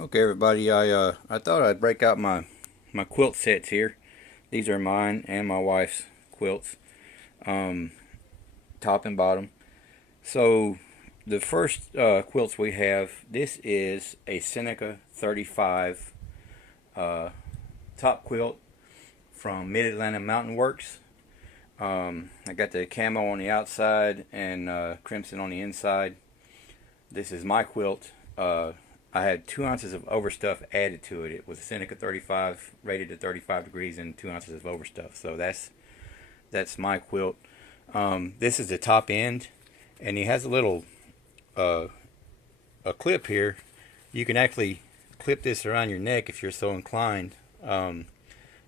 Okay, everybody. I thought I'd break out my quilt sets here. These are mine and my wife's quilts, um, top and bottom. So the first quilts we have. This is a Seneca 35 top quilt from Mid Atlanta Mountain Works. I got the camo on the outside and crimson on the inside. This is my quilt. I had 2 ounces of overstuff added to it. It was a Seneca 35, rated at 35 degrees, and 2 ounces of overstuff. So that's my quilt. This is the top end, and he has a little a clip here. You can actually clip this around your neck if you're so inclined, and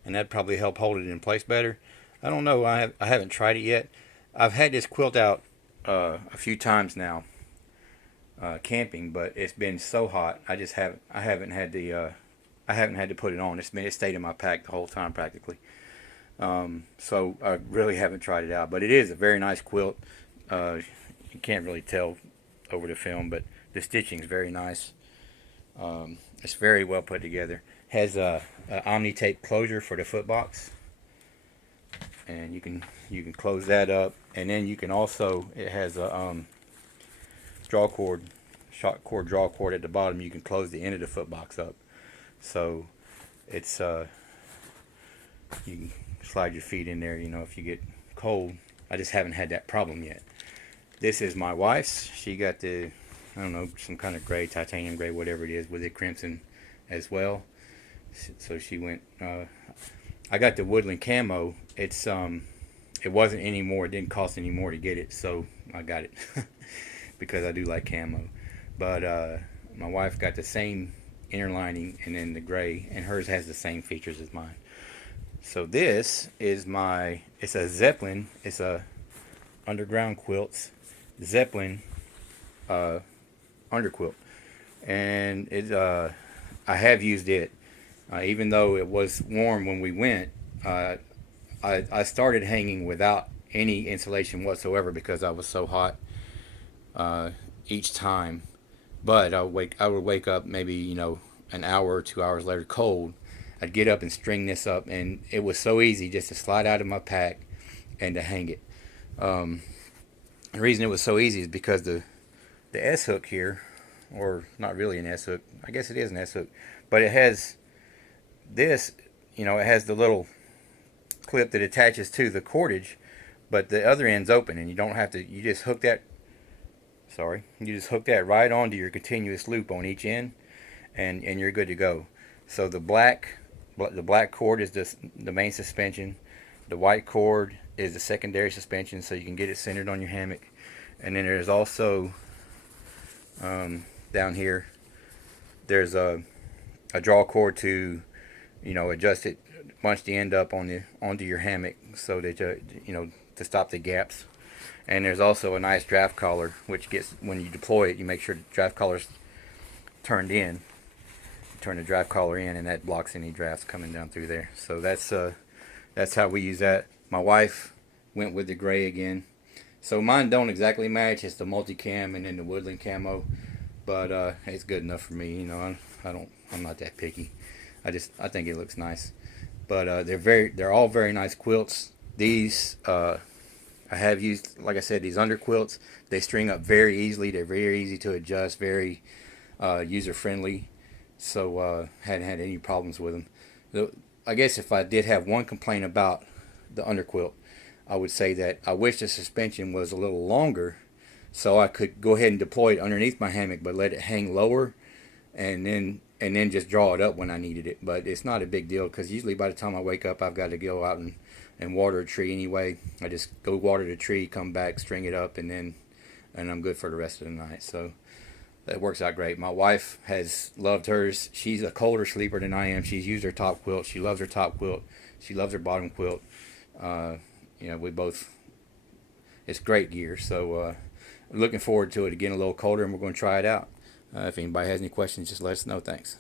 that'd probably help hold it in place better. I don't know. I haven't tried it yet. I've had this quilt out a few times now. Camping, but it's been so hot. I haven't had to put it on. It stayed in my pack the whole time practically. So I really haven't tried it out, but it is a very nice quilt. You can't really tell over the film, but the stitching is very nice. It's very well put together. Has a Omni tape closure for the foot box, and you can close that up, and then you can also, it has a short cord draw cord at the bottom. You can close the end of the foot box up, so it's you can slide your feet in there, if you get cold. I just haven't had that problem yet. This is my wife's. She got the, I don't know, some kind of gray, titanium gray, whatever it is, with it crimson as well. So she went, I got the woodland camo. It wasn't any more, it didn't cost any more to get it, so I got it. Because I do like camo. But my wife got the same inner lining and then the gray, and hers has the same features as mine. So this is it's a Zeppelin. It's a UnderGround Quilts Zeppelin underquilt. And I have used it. Even though it was warm when we went, I started hanging without any insulation whatsoever because I was so hot each time. But I would wake up maybe an hour or 2 hours later cold. I'd get up and string this up, and it was so easy just to slide out of my pack and to hang it. The reason it was so easy is because the S hook here, or not really an S hook, I guess it is an S hook, but it has this, it has the little clip that attaches to the cordage, but the other end's open, and you don't have to, you just hook that right onto your continuous loop on each end, and you're good to go. So the black cord is the main suspension. The white cord is the secondary suspension, so you can get it centered on your hammock. And then there's also down here, there's a draw cord to adjust it, bunch the end up onto your hammock, so that to stop the gaps. And there's also a nice draft collar, which gets, when you deploy it, you make sure the draft collar's turned in. You turn the draft collar in, and that blocks any drafts coming down through there. So that's how we use that. My wife went with the gray again. So mine don't exactly match. It's the multicam and then the woodland camo, but it's good enough for me. I'm not that picky. I think it looks nice. But they're all very nice quilts. These I have used, like I said, these under quilts. They string up very easily. They're very easy to adjust, very user friendly. So hadn't had any problems with them. I guess if I did have one complaint about the underquilt, I would say that I wish the suspension was a little longer, so I could go ahead and deploy it underneath my hammock, but let it hang lower, and then just draw it up when I needed it. But it's not a big deal, because usually by the time I wake up, I've got to go out and water a tree anyway. I just go water the tree, come back, string it up, and I'm good for the rest of the night. So that works out great. My wife has loved hers. She's a colder sleeper than I am. She's used her top quilt. She loves her top quilt. She loves her bottom quilt. We both, it's great gear. So looking forward to it getting a little colder, and we're going to try it out. If anybody has any questions, just let us know. Thanks.